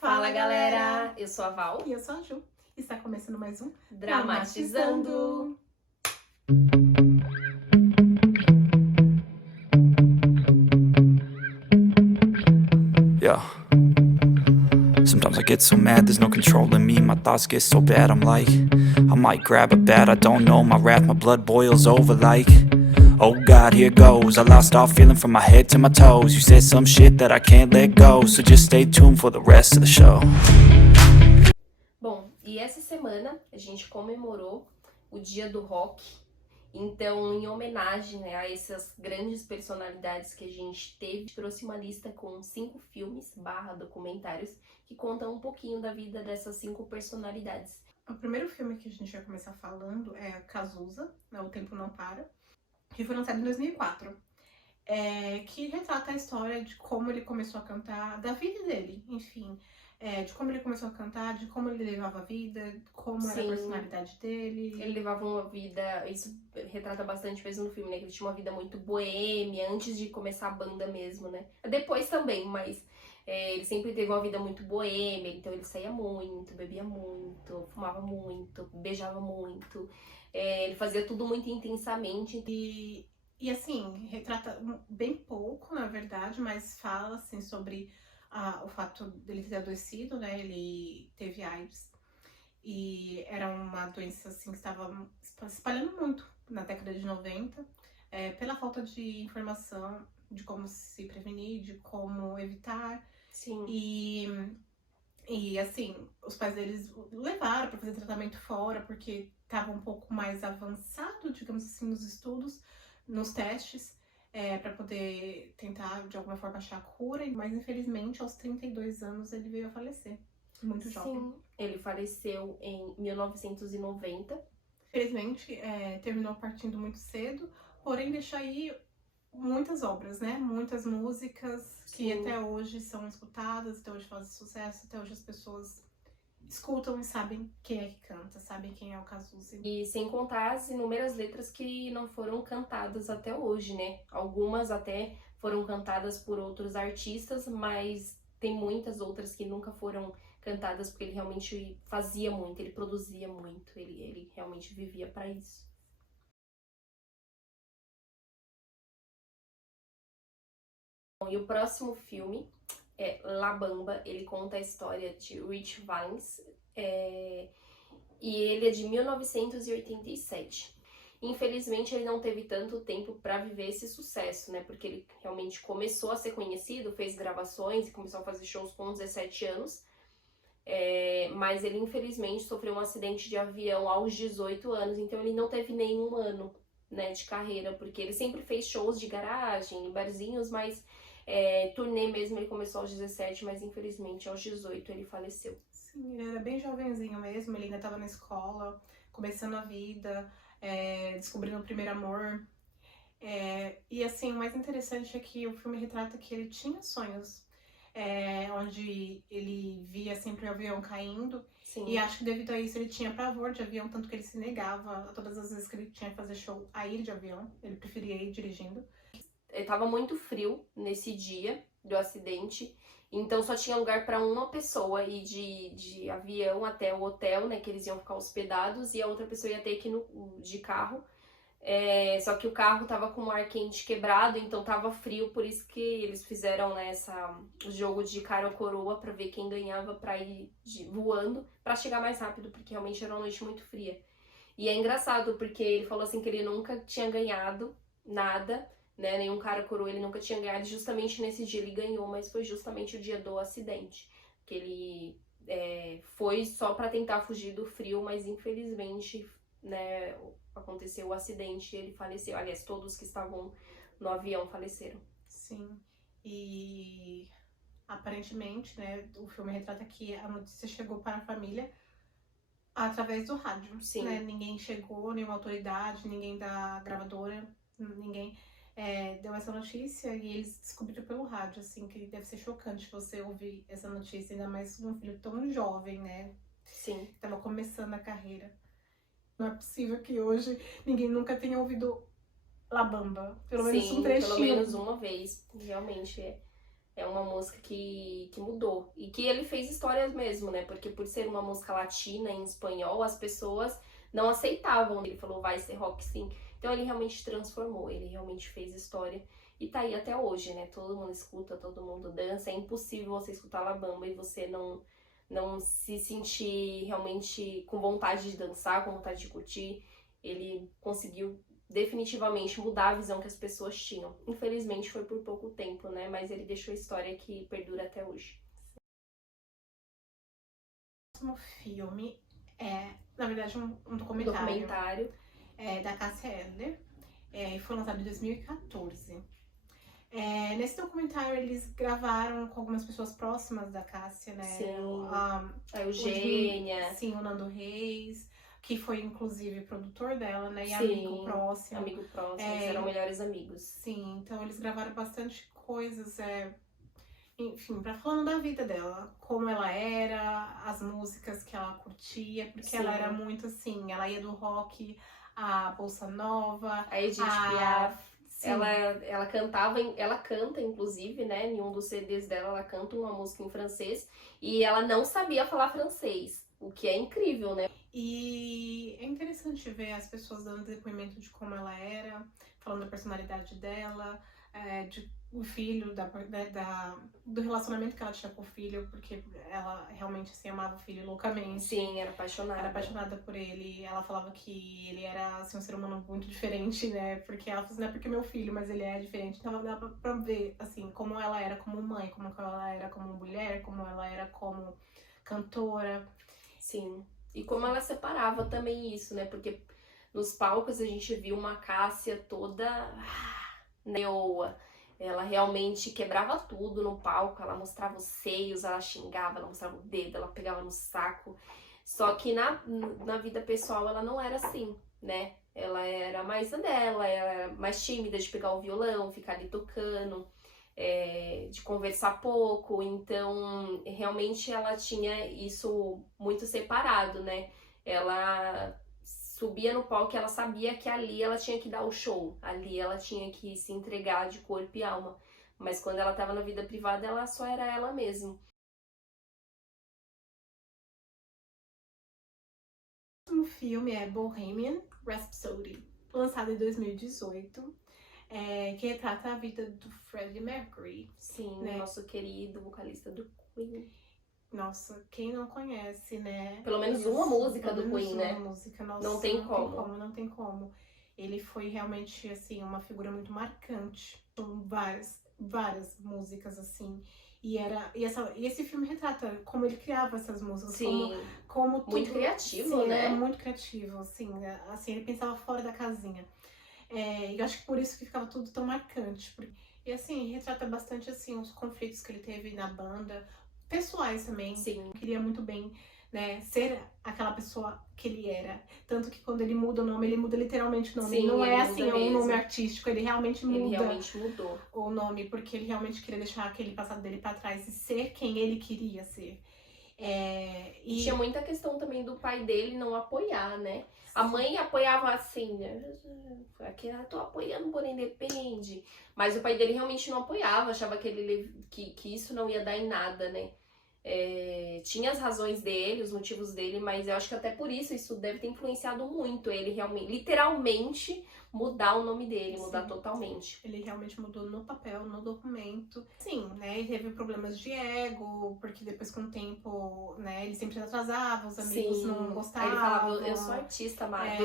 Fala galera, eu sou a Val E eu sou a Ju. Está começando mais um Dramatizando. Yeah. Sometimes I get so mad, there's no controlling me. My thoughts get so bad, I'm like, I might grab a bat, I don't know. My wrath, my blood boils over like, oh God, here goes. I lost all feeling from my head to my toes. You said some shit that I can't let go, so just stay tuned for the rest of the show. Bom, e essa semana a gente comemorou o Dia do Rock. Então, em homenagem, né, a essas grandes personalidades que a gente teve, trouxe uma lista com 5 filmes / documentários que contam um pouquinho da vida dessas 5 personalidades. O primeiro filme que a gente vai começar falando é Cazuza, né, O Tempo Não Para, que foi lançado em 2004. Que retrata a história de como ele começou a cantar, da vida dele, enfim. De como ele começou a cantar, de como ele levava a vida, como era a personalidade dele. Ele levava uma vida, isso retrata bastante vezes no filme, né? Que ele tinha uma vida muito boêmia antes de começar a banda mesmo, né? Depois também, mas ele sempre teve uma vida muito boêmia, então ele saía muito, bebia muito, fumava muito, beijava muito. Ele fazia tudo muito intensamente. E assim, retrata bem pouco, na verdade, mas fala assim sobre o fato dele ter adoecido, né? Ele teve AIDS e era uma doença assim que estava se espalhando muito na década de 90, pela falta de informação de como se prevenir, de como evitar. Sim. E assim, os pais deles levaram para fazer tratamento fora porque estava um pouco mais avançado, digamos assim, nos estudos, nos testes, para poder tentar de alguma forma achar a cura, mas infelizmente aos 32 anos ele veio a falecer, muito jovem. Sim, ele faleceu em 1990. Infelizmente, terminou partindo muito cedo, porém deixa aí muitas obras, né? Muitas músicas que até hoje são escutadas, até hoje fazem sucesso, até hoje as pessoas escutam e sabem quem é que canta, sabem quem é o Cazuza. E sem contar as inúmeras letras que não foram cantadas até hoje, né? Algumas até foram cantadas por outros artistas, mas tem muitas outras que nunca foram cantadas porque ele realmente fazia muito, ele produzia muito, ele realmente vivia para isso. E o próximo filme é La Bamba, ele conta a história de Rich Valens, e ele é de 1987. Infelizmente ele não teve tanto tempo para viver esse sucesso, né? Porque ele realmente começou a ser conhecido, fez gravações e começou a fazer shows com 17 anos. Mas ele infelizmente sofreu um acidente de avião aos 18 anos, então ele não teve nenhum ano, né, de carreira, porque ele sempre fez shows de garagem, em barzinhos, mas turnê mesmo ele começou aos 17, mas infelizmente aos 18 ele faleceu. Sim, ele era bem jovenzinho mesmo, ele ainda estava na escola, começando a vida, descobrindo o primeiro amor. E assim, o mais interessante é que o filme retrata que ele tinha sonhos, onde ele via sempre o avião caindo. Sim. E acho que devido a isso ele tinha pavor de avião, tanto que ele se negava a todas as vezes que ele tinha que fazer show a ir de avião, ele preferia ir dirigindo. Tava muito frio nesse dia do acidente, então só tinha lugar para uma pessoa ir de avião até o hotel, né, que eles iam ficar hospedados, e a outra pessoa ia ter que ir de carro. Só que o carro tava com o ar quente quebrado, então tava frio, por isso que eles fizeram, né, o jogo de cara ou coroa para ver quem ganhava para ir voando, para chegar mais rápido, porque realmente era uma noite muito fria. E é engraçado, porque ele falou assim que ele nunca tinha ganhado nada, né, nenhum cara coroa ele nunca tinha ganhado, justamente nesse dia ele ganhou, mas foi justamente o dia do acidente, que ele foi só para tentar fugir do frio, mas infelizmente, né, aconteceu o acidente e ele faleceu. Aliás, todos que estavam no avião faleceram. Sim, e aparentemente, né, o filme retrata que a notícia chegou para a família através do rádio. Sim. Né? Ninguém chegou, nenhuma autoridade, ninguém da gravadora, ninguém deu essa notícia e eles descobriram pelo rádio, assim, que deve ser chocante você ouvir essa notícia, ainda mais de um filho tão jovem, né? Sim. Tava começando a carreira. Não é possível que hoje ninguém nunca tenha ouvido La Bamba, pelo menos um trechinho. Pelo menos uma vez, realmente é. É uma música que mudou. E que ele fez histórias mesmo, né? Porque por ser uma música latina em espanhol, as pessoas não aceitavam. Ele falou, vai ser rock sim. Então ele realmente transformou, ele realmente fez história. E tá aí até hoje, né? Todo mundo escuta, todo mundo dança. É impossível você escutar La Bamba e você não se sentir realmente com vontade de dançar, com vontade de curtir. Ele conseguiu definitivamente mudar a visão que as pessoas tinham. Infelizmente foi por pouco tempo, né? Mas ele deixou a história que perdura até hoje. O próximo filme é, na verdade, um documentário. Documentário. Da Cássia Eller. E foi lançado em 2014. Nesse documentário eles gravaram com algumas pessoas próximas da Cássia, né? Sim. A Eugênia. Sim, o Nando Reis, que foi inclusive produtor dela, né? E Sim, amigo próximo. Amigo próximo, eles eram melhores amigos. Sim, então eles gravaram bastante coisas, enfim, falando da vida dela, como ela era, as músicas que ela curtia, porque Sim. ela era muito assim, ela ia do rock à bossa nova, a Edith Piaf. Sim. Ela cantava, ela canta inclusive, né, em um dos CDs dela, ela canta uma música em francês e ela não sabia falar francês, o que é incrível, né? E é interessante ver as pessoas dando depoimento de como ela era, falando da personalidade dela, o filho, do relacionamento que ela tinha com o filho, porque ela realmente assim, amava o filho loucamente. Sim, era apaixonada. Era apaixonada por ele. Ela falava que ele era assim, um ser humano muito diferente, né? Porque ela falou assim, não é porque é meu filho, mas ele é diferente. Então dá pra ver, assim, como ela era como mãe, como ela era como mulher, como ela era como cantora. Sim. E como ela separava também isso, né? Porque nos palcos a gente viu uma Cássia toda neoa. Ela realmente quebrava tudo no palco, ela mostrava os seios, ela xingava, ela mostrava o dedo, ela pegava no saco. Só que na vida pessoal ela não era assim, né? Ela era mais na dela, ela era mais tímida de pegar o violão, ficar ali tocando, de conversar pouco. Então, realmente ela tinha isso muito separado, né? Ela subia no palco e ela sabia que ali ela tinha que dar o show, ali ela tinha que se entregar de corpo e alma. Mas quando ela tava na vida privada, ela só era ela mesma. O último filme é Bohemian Rhapsody, lançado em 2018, que retrata a vida do Freddie Mercury. Sim, né? Nosso querido vocalista do Queen. Nossa, quem não conhece, né? Pelo menos uma música do Queen, né? Música. Nossa, não tem como. Não tem como. Ele foi realmente, assim, uma figura muito marcante. São várias músicas, assim. E esse filme retrata como ele criava essas músicas. Sim, como tudo, muito criativo, sim, né? Era muito criativo, assim, ele pensava fora da casinha. E eu acho que por isso que ficava tudo tão marcante. E assim, retrata bastante, assim, os conflitos que ele teve na banda, pessoais também. Sim. Queria muito bem, né, ser aquela pessoa que ele era. Tanto que quando ele muda o nome, ele muda literalmente o nome. Sim, não é assim, um nome artístico, ele realmente muda. Ele realmente mudou o nome, porque ele realmente queria deixar aquele passado dele pra trás e ser quem ele queria ser. E tinha muita questão também do pai dele não apoiar, né? A mãe apoiava assim, né? Aqui eu tô apoiando, porém depende. Mas o pai dele realmente não apoiava, achava que isso não ia dar em nada, né? Tinha as razões dele, os motivos dele, mas eu acho que até por isso deve ter influenciado muito ele realmente, literalmente mudar o nome dele, mudar totalmente. Ele realmente mudou no papel, no documento. Sim, né, ele teve problemas de ego, porque depois com o tempo, né, ele sempre atrasava, os amigos não gostavam. Aí ele falava, eu sou artista, amado.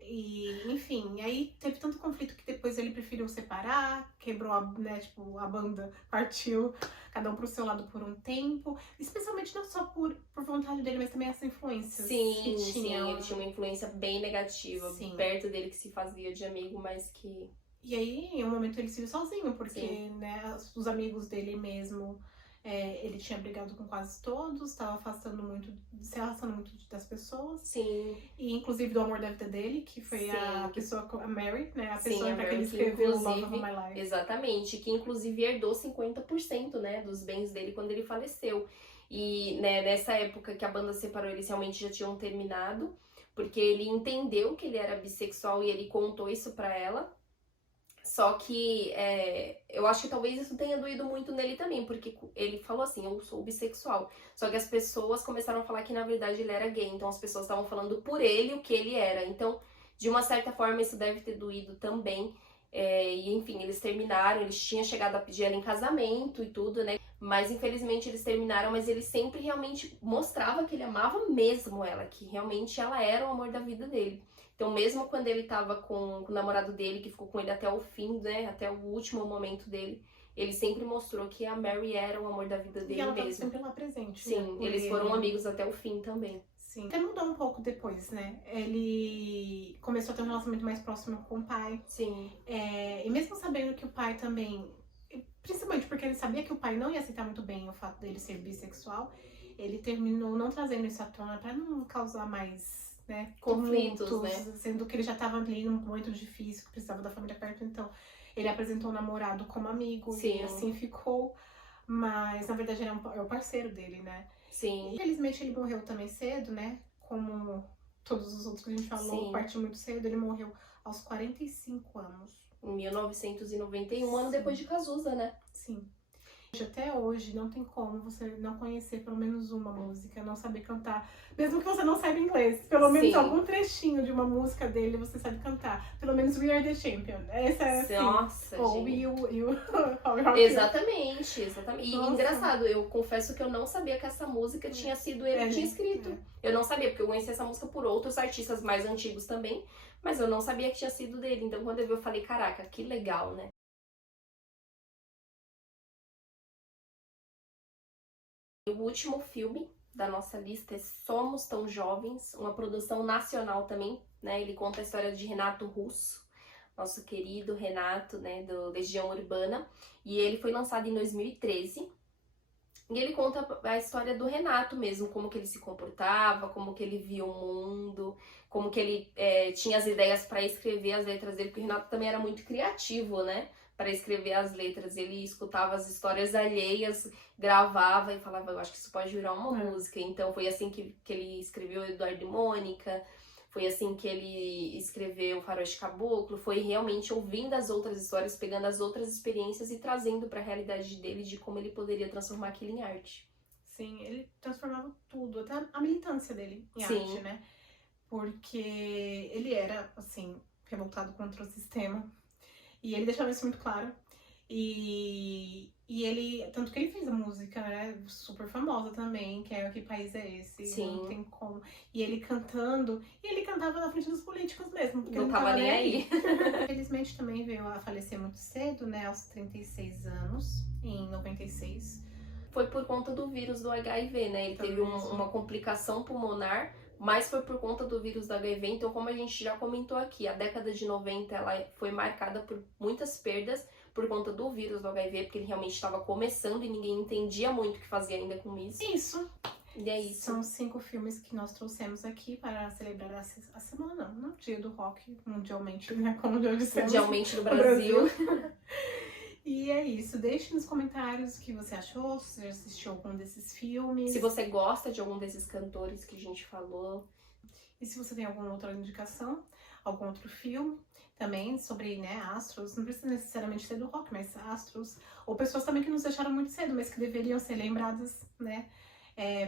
E enfim, aí teve tanto conflito que depois ele preferiu separar, quebrou a banda, partiu, cada um pro seu lado por um tempo, especialmente não só por vontade dele, mas também essa influência. Sim, ele tinha uma influência bem negativa, sim, perto dele, que se fazia de amigo, mas que... E aí, em um momento ele se viu sozinho, porque, né, os amigos dele mesmo, ele tinha brigado com quase todos, estava se afastando muito das pessoas. Sim. E inclusive do amor da vida dele, que foi a pessoa, a Mary, né? A pessoa pra que ele escreveu Love of My Life. Exatamente, que inclusive herdou 50%, né, dos bens dele quando ele faleceu. E, né, nessa época que a banda separou, eles realmente já tinham terminado, porque ele entendeu que ele era bissexual e ele contou isso pra ela. Só que eu acho que talvez isso tenha doído muito nele também, porque ele falou assim, eu sou bissexual. Só que as pessoas começaram a falar que na verdade ele era gay, então as pessoas estavam falando por ele o que ele era. Então, de uma certa forma, isso deve ter doído também. E enfim, eles terminaram, eles tinham chegado a pedir ela em casamento e tudo, né? Mas infelizmente eles terminaram, mas ele sempre realmente mostrava que ele amava mesmo ela, que realmente ela era o amor da vida dele. Então, mesmo quando ele tava com o namorado dele, que ficou com ele até o fim, né, até o último momento dele, ele sempre mostrou que a Mary era o amor da vida dele E ela tava mesmo. sempre lá presente. Sim, Né, eles foram amigos até o fim também. Sim. Até mudou um pouco depois, né? Ele começou a ter um relacionamento mais próximo com o pai. Sim. E mesmo sabendo que o pai também, principalmente porque ele sabia que o pai não ia aceitar muito bem o fato dele ser bissexual, ele terminou não trazendo isso à tona pra não causar mais, né, conflitos, tumultos, né? Sendo que ele já tava ali num momento difícil, que precisava da família perto, então ele apresentou o namorado como amigo. Sim. E assim ficou. Mas na verdade ele é o parceiro dele, né? Sim. Infelizmente ele morreu também cedo, né? Como todos os outros que a gente falou, Sim. partiu muito cedo. Ele morreu aos 45 anos. Em 1991, um ano depois de Cazuza, né? Sim. Até hoje não tem como você não conhecer pelo menos uma música, não saber cantar. Mesmo que você não saiba inglês, pelo menos Sim. algum trechinho de uma música dele você sabe cantar. Pelo menos We Are The Champion. Essa é assim. Nossa, Ou gente. Exatamente. Exatamente. E Nossa. engraçado, eu confesso que eu não sabia que essa música tinha sido ele que tinha escrito. Eu não sabia, porque eu conheci essa música por outros artistas mais antigos também, mas eu não sabia que tinha sido dele. Então quando eu vi, eu falei, caraca, que legal, né? O último filme da nossa lista é Somos Tão Jovens, uma produção nacional também, né? Ele conta a história de Renato Russo, nosso querido Renato, né, do Legião Urbana, e ele foi lançado em 2013. E ele conta a história do Renato mesmo, como que ele se comportava, como que ele via o mundo, como que ele tinha as ideias para escrever as letras dele, porque o Renato também era muito criativo, né? Para escrever as letras, ele escutava as histórias alheias, gravava e falava, eu acho que isso pode virar uma música. Então foi assim que ele escreveu Eduardo e Mônica, foi assim que ele escreveu Faroeste Caboclo, foi realmente ouvindo as outras histórias, pegando as outras experiências e trazendo para a realidade dele de como ele poderia transformar aquilo em arte. Sim, ele transformava tudo, até a militância dele em arte, né? Porque ele era, assim, revoltado contra o sistema. E ele deixava isso muito claro. E ele, tanto que ele fez a música, né, super famosa também, que é Que País é Esse? Sim. Não tem como. E ele cantando, e ele cantava na frente dos políticos mesmo, porque não tava nem aí. Infelizmente também veio a falecer muito cedo, né, aos 36 anos, em 96. Foi por conta do vírus do HIV, né, ele teve uma complicação pulmonar, mas foi por conta do vírus do HIV. Então, como a gente já comentou aqui, a década de 90 ela foi marcada por muitas perdas por conta do vírus do HIV, porque ele realmente estava começando e ninguém entendia muito o que fazia ainda com isso. Isso. E é isso. São 5 filmes que nós trouxemos aqui para celebrar a semana, no dia do rock, mundialmente, né? Como já dissemos. Mundialmente no Brasil. E é isso. Deixe nos comentários o que você achou, se você assistiu algum desses filmes. Se você gosta de algum desses cantores que a gente falou. E se você tem alguma outra indicação, algum outro filme também sobre, né, astros, não precisa necessariamente ser do rock, mas astros, ou pessoas também que nos deixaram muito cedo, mas que deveriam ser lembradas, né,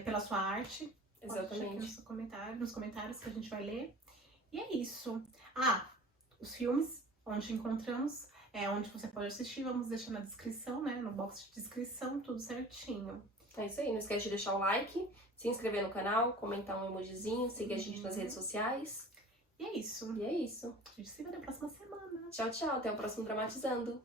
pela sua arte. Exatamente. Nos comentários que a gente vai ler. E é isso. Os filmes, onde encontramos, onde você pode assistir, vamos deixar na descrição, né, no box de descrição, tudo certinho. É isso aí, não esquece de deixar o like, se inscrever no canal, comentar um emojizinho, seguir a gente nas redes sociais. E é isso. E é isso. A gente se vê na próxima semana. Tchau, tchau. Até o próximo Dramatizando.